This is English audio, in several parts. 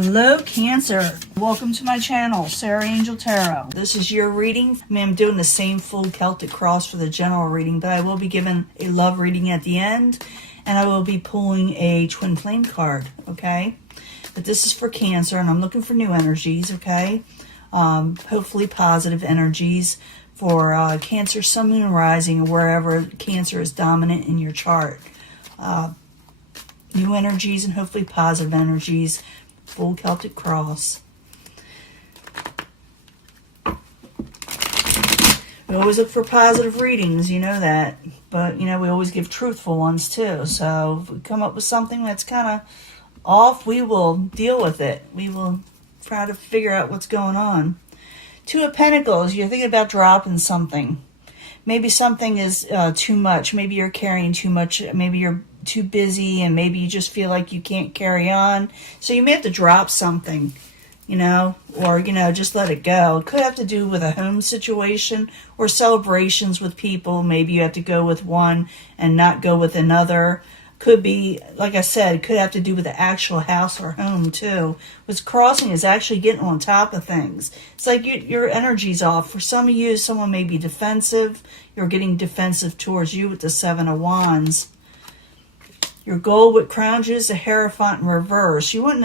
Hello Cancer, welcome to my channel, Sarah Angel Tarot. This is your reading. I'm doing the same full Celtic cross for the general reading, but I will be giving a love reading at the end, and I will be pulling a twin flame card, okay? But this is for Cancer, and I'm looking for new energies, okay? Hopefully positive energies for Cancer, Sun, Moon, and Rising, or wherever Cancer is dominant in your chart. New energies and hopefully positive energies. Full Celtic cross. We always look for positive readings, you know that. But, you know, we always give truthful ones too. So if we come up with something that's kind of off, we will deal with it. We will try to figure out what's going on. Two of Pentacles, you're thinking about dropping something. Maybe something is too much. Maybe you're carrying too much. Maybe you're too busy and maybe you just feel like you can't carry on. So you may have to drop something, you know, or, you know, just let it go. It could have to do with a home situation or celebrations with people. Maybe you have to go with one and not go with another. Could be, like I said, it could have to do with the actual house or home too. What's crossing is actually getting on top of things. It's like your energy's off. For some of you, someone may be defensive. You're getting defensive towards you with the Seven of Wands. Your goal with crowns is the Hierophant in reverse. You wouldn't,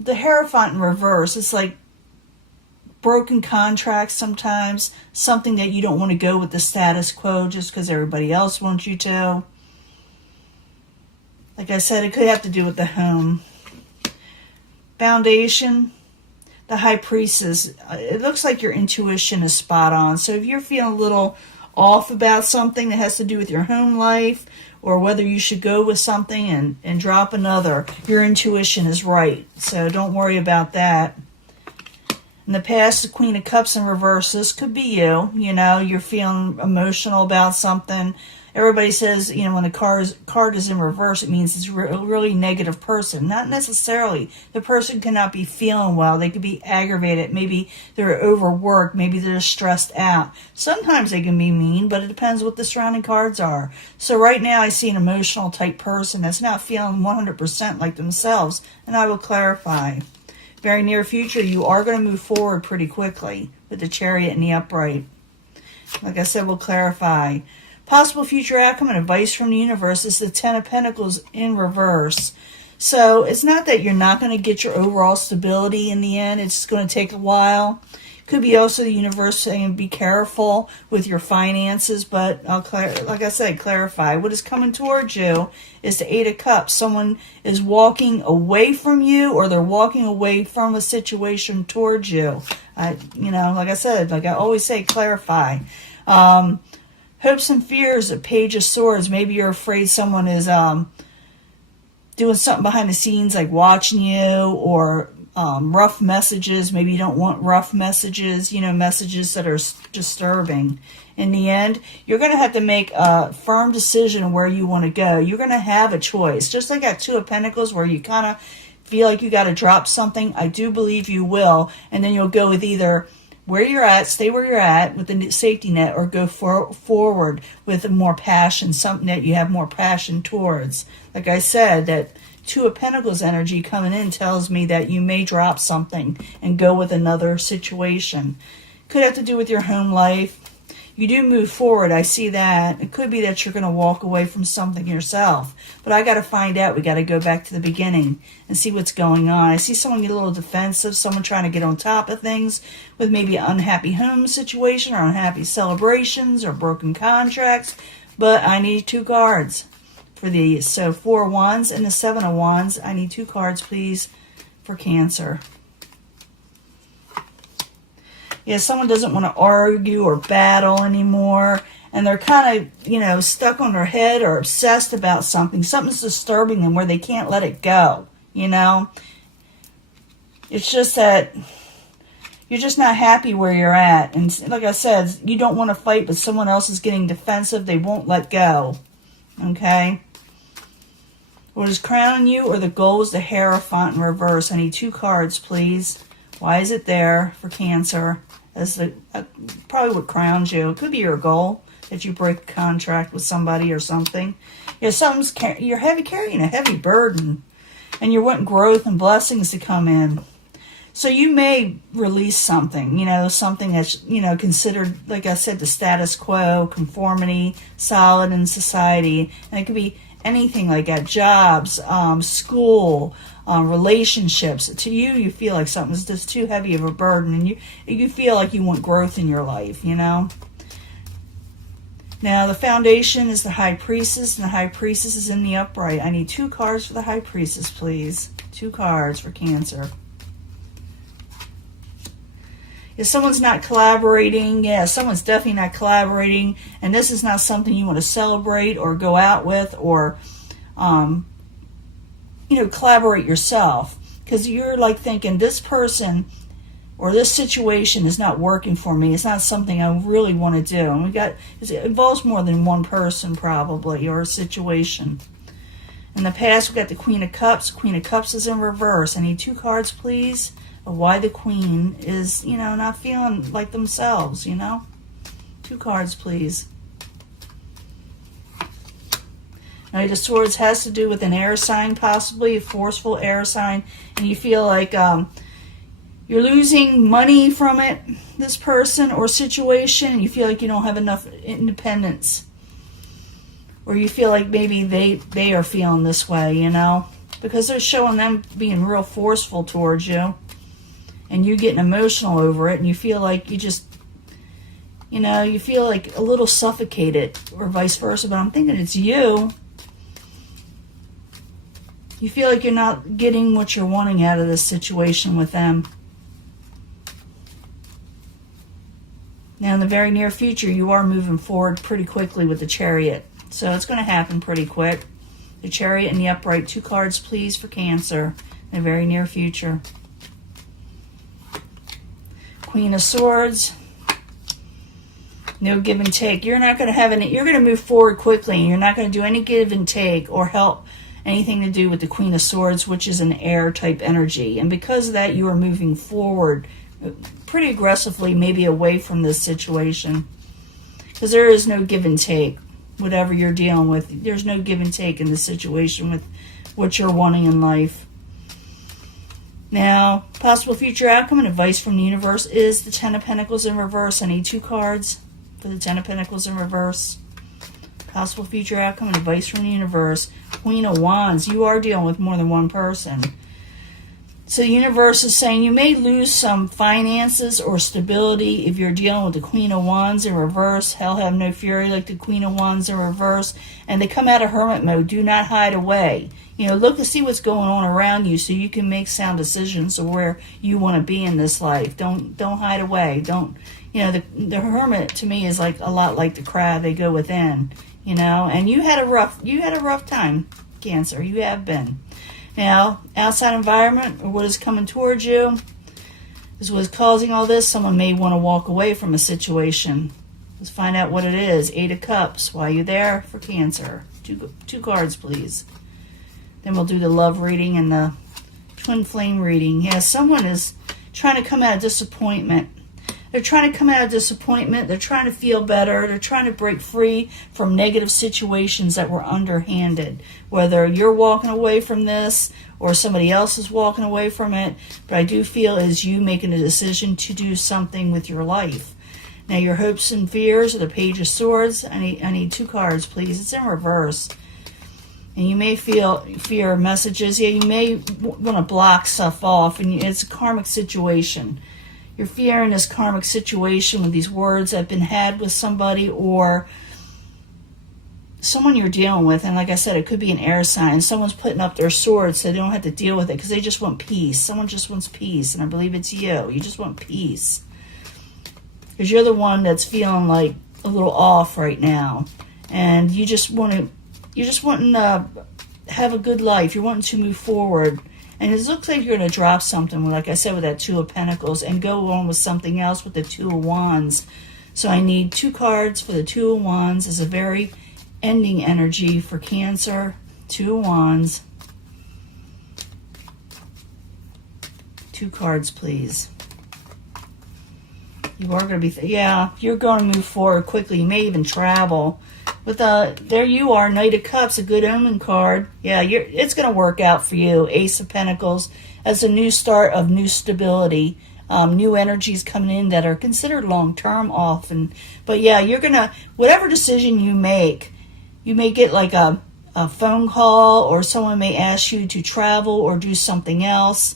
the Hierophant in reverse, it's like broken contracts sometimes, something that you don't want to go with the status quo just because everybody else wants you to. Like I said, it could have to do with the home. Foundation, the High Priestess. It looks like your intuition is spot on. So if you're feeling a little off about something that has to do with your home life or whether you should go with something and drop another, your intuition is right. So don't worry about that. In the past, the Queen of Cups in reverse, this could be you. You know, you're feeling emotional about something. Everybody says, you know, when the card is in reverse, it means it's a really negative person. Not necessarily. The person cannot be feeling well. They could be aggravated. Maybe they're overworked. Maybe they're stressed out. Sometimes they can be mean, but it depends what the surrounding cards are. So right now I see an emotional type person that's not feeling 100% like themselves, and I will clarify. Very near future, you are going to move forward pretty quickly with the Chariot and the Upright. Like I said, we'll clarify. Possible future outcome and advice from the universe is the Ten of Pentacles in reverse. So it's not that you're not going to get your overall stability in the end. It's going to take a while. Could be also the universe saying be careful with your finances, but like I said, clarify. What is coming towards you is the Eight of Cups. Someone is walking away from you or they're walking away from a situation towards you. You know, like I said, like I always say, clarify. Hopes and fears, a Page of Swords. Maybe you're afraid someone is doing something behind the scenes, like watching you, or rough messages. Maybe you don't want rough messages, you know, messages that are disturbing. In the end, you're going to have to make a firm decision where you want to go. You're going to have a choice. Just like that Two of Pentacles where you kind of feel like you got to drop something, I do believe you will. And then you'll go with either where you're at, stay where you're at with the safety net, or go forward with more passion, something that you have more passion towards. Like I said, that Two of Pentacles energy coming in tells me that you may drop something and go with another situation. Could have to do with your home life. You do move forward, I see that. It could be that you're going to walk away from something yourself. But I got to find out. We got to go back to the beginning and see what's going on. I see someone get a little defensive, someone trying to get on top of things with maybe an unhappy home situation or unhappy celebrations or broken contracts. But I need two cards for these. So Four of Wands and the Seven of Wands. I need two cards, please, for Cancer. Yeah, someone doesn't want to argue or battle anymore, and they're kind of, you know, stuck on their head or obsessed about something. Something's disturbing them where they can't let it go, you know. It's just that you're just not happy where you're at. And like I said, you don't want to fight, but someone else is getting defensive. They won't let go, okay? What is crowning you, or the goal is the Hierophant in reverse? I need two cards, please. Why is it there for Cancer? As probably what crowns you. It could be your goal. that you break a contract with somebody or something. You know, you're carrying a heavy burden, and you're wanting growth and blessings to come in. So you may release something, you know, something that's, you know, considered, like I said, the status quo, conformity, solid in society. And it could be anything like that, jobs, school, relationships. To you, you feel like something's just too heavy of a burden, and you feel like you want growth in your life, you know. Now, the foundation is the High Priestess, and the High Priestess is in the upright. I need 2 cards for the High Priestess, please. 2 cards for Cancer. If someone's not collaborating, yeah, someone's definitely not collaborating, and this is not something you want to celebrate or go out with or, you know, collaborate yourself. Because you're like thinking, this person or this situation is not working for me. It's not something I really want to do. And it involves more than one person probably, or a situation. In the past, we got the Queen of Cups. Queen of Cups is in reverse. I need 2 cards, please, of why the Queen is, you know, not feeling like themselves, you know. 2 cards, please. Knight of Swords has to do with an air sign, possibly a forceful air sign, and you feel like you're losing money from it, this person or situation, and you feel like you don't have enough independence. Or you feel like maybe they are feeling this way, you know, because they're showing them being real forceful towards you, and you getting emotional over it, and you feel like you just, you know, you feel like a little suffocated, or vice versa. But I'm thinking it's you. You feel like you're not getting what you're wanting out of this situation with them. Now, in the very near future, you are moving forward pretty quickly with the Chariot. So it's going to happen pretty quick. The Chariot and the upright. 2 cards, please, for Cancer in the very near future. Queen of Swords. No give and take. You're not going to have any. You're going to move forward quickly, and you're not going to do any give and take or help anything to do with the Queen of Swords, which is an air type energy. And because of that, you are moving forward pretty aggressively, maybe away from this situation, because there is no give and take. Whatever you're dealing with, there's no give and take in this situation with what you're wanting in life. Now, possible future outcome and advice from the universe is the 10 of Pentacles in reverse. I need 2 cards for the 10 of Pentacles in reverse. Possible future outcome and advice from the universe. Queen of Wands. You are dealing with more than one person. So the universe is saying you may lose some finances or stability if you're dealing with the Queen of Wands in reverse. Hell have no fury like the Queen of Wands in reverse. And they come out of hermit mode. Do not hide away. You know, look to see what's going on around you so you can make sound decisions of where you want to be in this life. Don't hide away. Don't, you know, the hermit to me is like a lot like the crab. They go within, you know. And you had a rough time, Cancer. You have been. Now, outside environment, or what is coming towards you, is what is causing all this. Someone may want to walk away from a situation. Let's find out what it is. 8 of Cups. Why are you there for Cancer? 2 cards, please. Then we'll do the love reading and the twin flame reading. Yeah, someone is trying to come out of disappointment. They're trying to come out of disappointment. They're trying to feel better. They're trying to break free from negative situations that were underhanded. Whether you're walking away from this or somebody else is walking away from it. But I do feel is you making a decision to do something with your life. Now, your hopes and fears are the Page of Swords. I need 2 cards, please. It's in reverse. And you may feel fear messages. Yeah, you may want to block stuff off. And it's a karmic situation. You're fearing this karmic situation with these words that have been had with somebody or someone you're dealing with. And like I said, it could be an air sign. Someone's putting up their sword so they don't have to deal with it because they just want peace. Someone just wants peace, and I believe it's you. You just want peace. Because you're the one that's feeling like a little off right now. And you're just wanting to have a good life. You're wanting to move forward. And it looks like you're going to drop something, like I said, with that 2 of Pentacles and go on with something else with the 2 of Wands. So I need 2 cards for the 2 of Wands. It's a very ending energy for Cancer. 2 of Wands. 2 cards, please. You are going to be, yeah, you're going to move forward quickly. You may even travel. But there you are, Knight of Cups, a good omen card. Yeah, it's going to work out for you. Ace of Pentacles as a new start of new stability. New energies coming in that are considered long-term often. But yeah, you're going to, whatever decision you may get like a phone call, or someone may ask you to travel or do something else.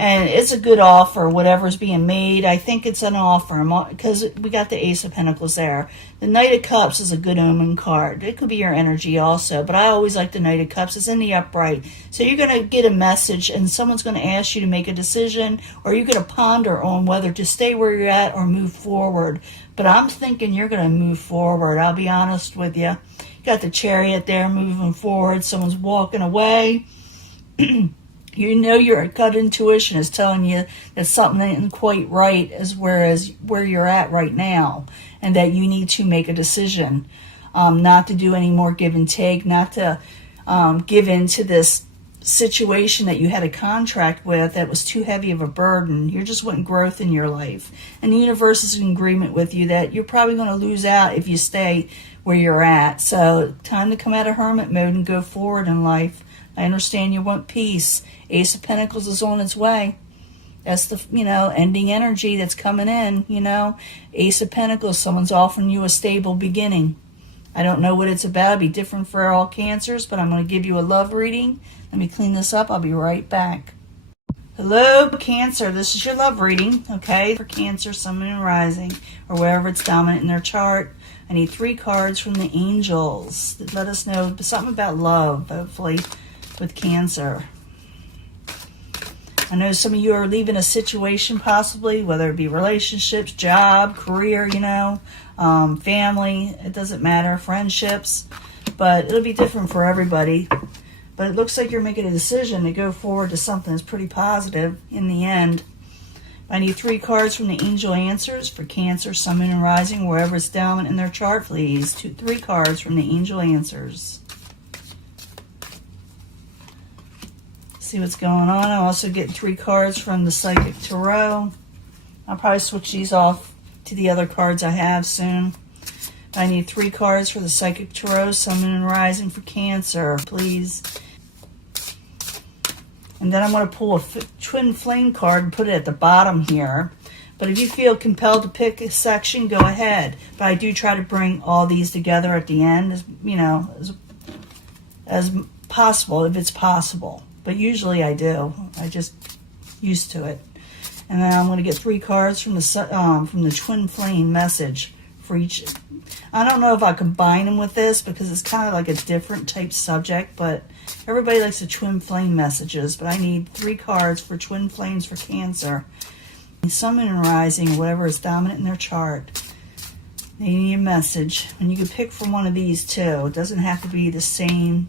And it's a good offer, whatever's being made. I think it's an offer because we got the Ace of Pentacles there. The Knight of Cups is a good omen card. It could be your energy also, but I always like the Knight of Cups. It's in the upright. So you're going to get a message, and someone's going to ask you to make a decision, or you're going to ponder on whether to stay where you're at or move forward. But I'm thinking you're going to move forward. I'll be honest with you. Got the Chariot there moving forward. Someone's walking away. You know your gut intuition is telling you that something isn't quite right as where you're at right now, and that you need to make a decision, not to do any more give and take, not to give in to this situation that you had a contract with that was too heavy of a burden. You're just wanting growth in your life. And the universe is in agreement with you that you're probably going to lose out if you stay where you're at. So time to come out of hermit mode and go forward in life. I understand you want peace. Ace of Pentacles is on its way. That's the, ending energy that's coming in, Ace of Pentacles, someone's offering you a stable beginning. I don't know what it's about. It'll be different for all Cancers, but I'm going to give you a love reading. Let me clean this up. I'll be right back. Hello, Cancer. This is your love reading, okay? For Cancer, Sun, Moon, and Rising, or wherever it's dominant in their chart. I need 3 cards from the angels that let us know something about love, hopefully, with Cancer. I know some of you are leaving a situation possibly, whether it be relationships, job, career, family. It doesn't matter, friendships. But it'll be different for everybody. But it looks like you're making a decision to go forward to something that's pretty positive in the end. I need 3 cards from the angel answers for Cancer, Sun, Moon, and Rising, wherever it's dominant in their chart, please. 3 cards from the angel answers. See what's going on. I'm also getting 3 cards from the Psychic Tarot. I'll probably switch these off to the other cards I have soon. I need 3 cards for the Psychic Tarot, Sun, Moon, and Rising for Cancer, please. And then I'm going to pull a Twin Flame card and put it at the bottom here. But if you feel compelled to pick a section, go ahead. But I do try to bring all these together at the end, as possible, if it's possible. But usually I do. I just used to it. And then I'm going to get 3 cards from the Twin Flame message for each. I don't know if I combine them with this because it's kind of like a different type subject, but everybody likes the Twin Flame messages. But I need 3 cards for Twin Flames for Cancer. Sun, Moon, and Rising, whatever is dominant in their chart. They need a message. And you can pick from one of these too. It doesn't have to be the same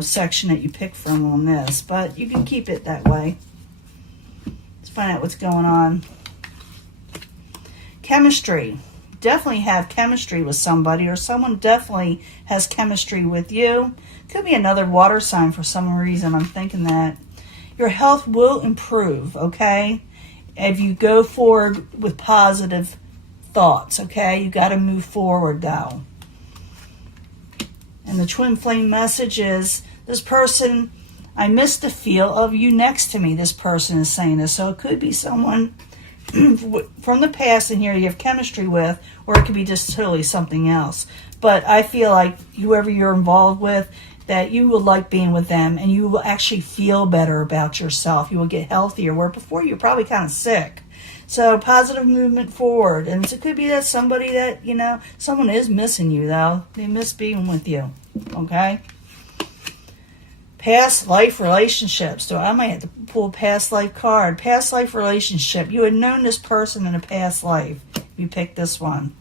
section that you pick from on this, but you can keep it that way. Let's find out what's going on. Chemistry. Definitely have chemistry with somebody, or someone definitely has chemistry with you. Could be another water sign for some reason. I'm thinking that. Your health will improve, okay? If you go forward with positive thoughts, okay? You got to move forward, though. And the Twin Flame message is, this person, I miss the feel of you next to me. This person is saying this. So it could be someone from the past in here you have chemistry with, or it could be just totally something else. But I feel like whoever you're involved with, that you will like being with them, and you will actually feel better about yourself. You will get healthier, where before you're probably kind of sick. So positive movement forward. And it could be that somebody that, someone is missing you, though. They miss being with you. Okay? Past life relationships. So I might have to pull a past life card. Past life relationship. You had known this person in a past life. You picked this one.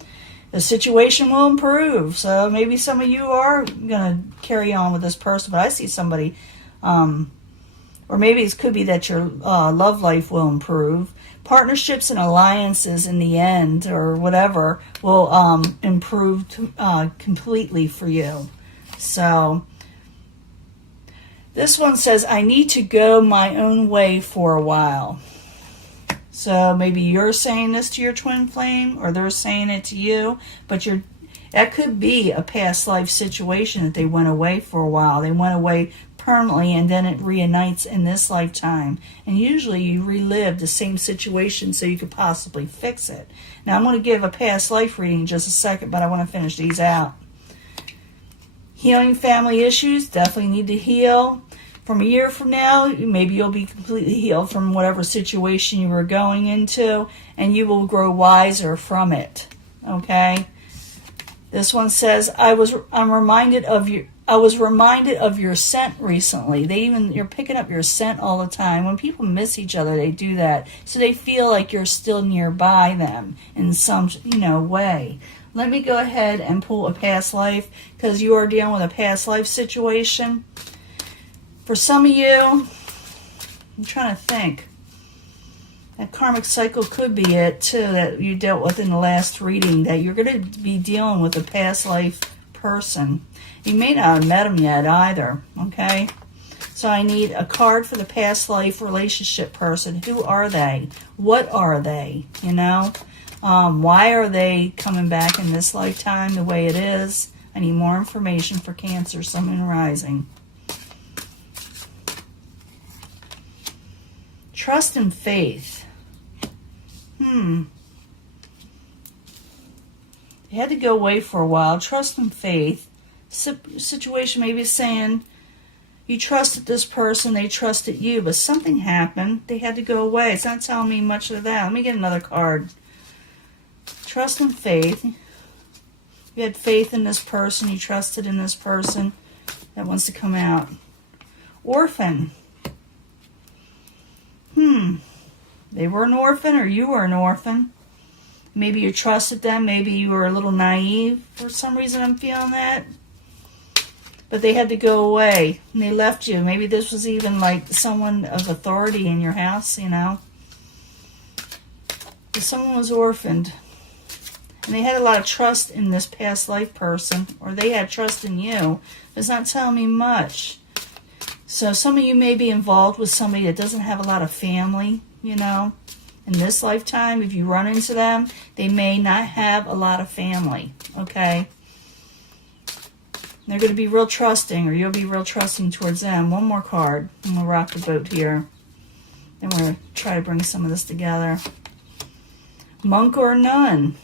The situation will improve. So maybe some of you are going to carry on with this person. But I see somebody, or maybe it could be that your love life will improve. Partnerships and alliances in the end, or whatever, will improve completely for you. So this one says, I need to go my own way for a while. So maybe you're saying this to your twin flame, or they're saying it to you, but that could be a past life situation that they went away for a while. They went away permanently, and then it reunites in this lifetime. And usually you relive the same situation so you could possibly fix it. Now I'm going to give a past life reading in just a second, but I want to finish these out. Healing family issues, definitely need to heal. From a year from now, maybe you'll be completely healed from whatever situation you were going into, and you will grow wiser from it. Okay? This one says, I was reminded of your scent recently. You're picking up your scent all the time. When people miss each other, they do that. So they feel like you're still nearby them in some, way. Let me go ahead and pull a past life, because you are dealing with a past life situation. For some of you, I'm trying to think. That karmic cycle could be it, too, that you dealt with in the last reading, that you're going to be dealing with a past life person. You may not have met them yet either, okay? So I need a card for the past life relationship person. Who are they? What are they, Why are they coming back in this lifetime the way it is? I need more information for Cancer, Sun, and Rising. Trust and faith. They had to go away for a while. Trust and faith. Situation maybe saying you trusted this person, they trusted you, but something happened. They had to go away. It's not telling me much of that. Let me get another card. Trust and faith. You had faith in this person. You trusted in this person. That wants to come out. Orphan. They were an orphan, or you were an orphan. Maybe you trusted them. Maybe you were a little naive. For some reason, I'm feeling that. But they had to go away, and they left you. Maybe this was even like someone of authority in your house, But someone was orphaned. And they had a lot of trust in this past life person, or they had trust in you. It's not telling me much. So some of you may be involved with somebody that doesn't have a lot of family, In this lifetime, if you run into them, they may not have a lot of family, okay? They're going to be real trusting, or you'll be real trusting towards them. One more card. I'm going to rock the boat here. Then we're going to try to bring some of this together. Monk or nun.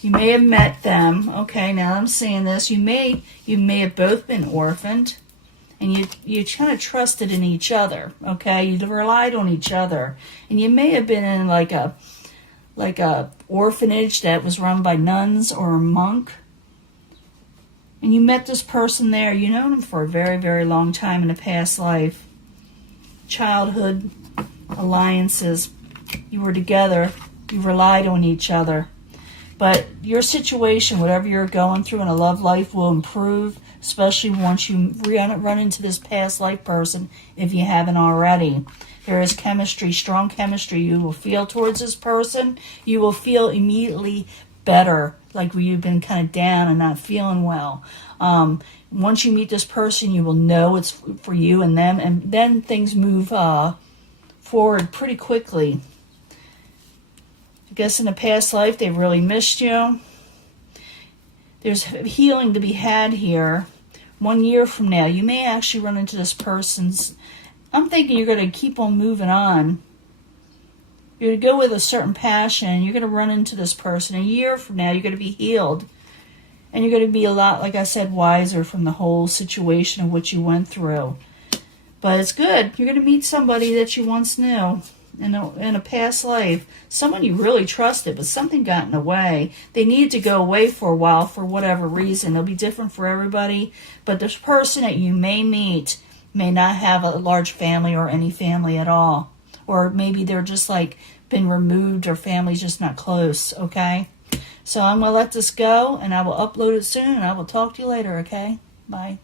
You may have met them. Okay, now I'm seeing this. You may have both been orphaned. And you kind of trusted in each other, okay? You relied on each other. And you may have been in like a orphanage that was run by nuns or a monk. And you met this person there. You known them for a very, very long time in a past life. Childhood alliances. You were together. You relied on each other. But your situation, whatever you're going through in a love life, will improve, especially once you run into this past life person, if you haven't already. There is chemistry, strong chemistry you will feel towards this person. You will feel immediately better, like when you've been kind of down and not feeling well. Once you meet this person, you will know it's for you and them, and then things move forward pretty quickly. I guess in the past life, they really missed you. There's healing to be had here. 1 year from now, you may actually run into this person's... I'm thinking you're going to keep on moving on. You're going to go with a certain passion. You're going to run into this person. A year from now, you're going to be healed. And you're going to be a lot, like I said, wiser from the whole situation of what you went through. But it's good. You're going to meet somebody that you once knew. In a past life, someone you really trusted, but something got in the way. They needed to go away for a while for whatever reason. It'll be different for everybody, but this person that you may meet may not have a large family or any family at all. Or maybe they're just like been removed, or family's just not close, okay? So I'm going to let this go, and I will upload it soon, and I will talk to you later, okay? Bye.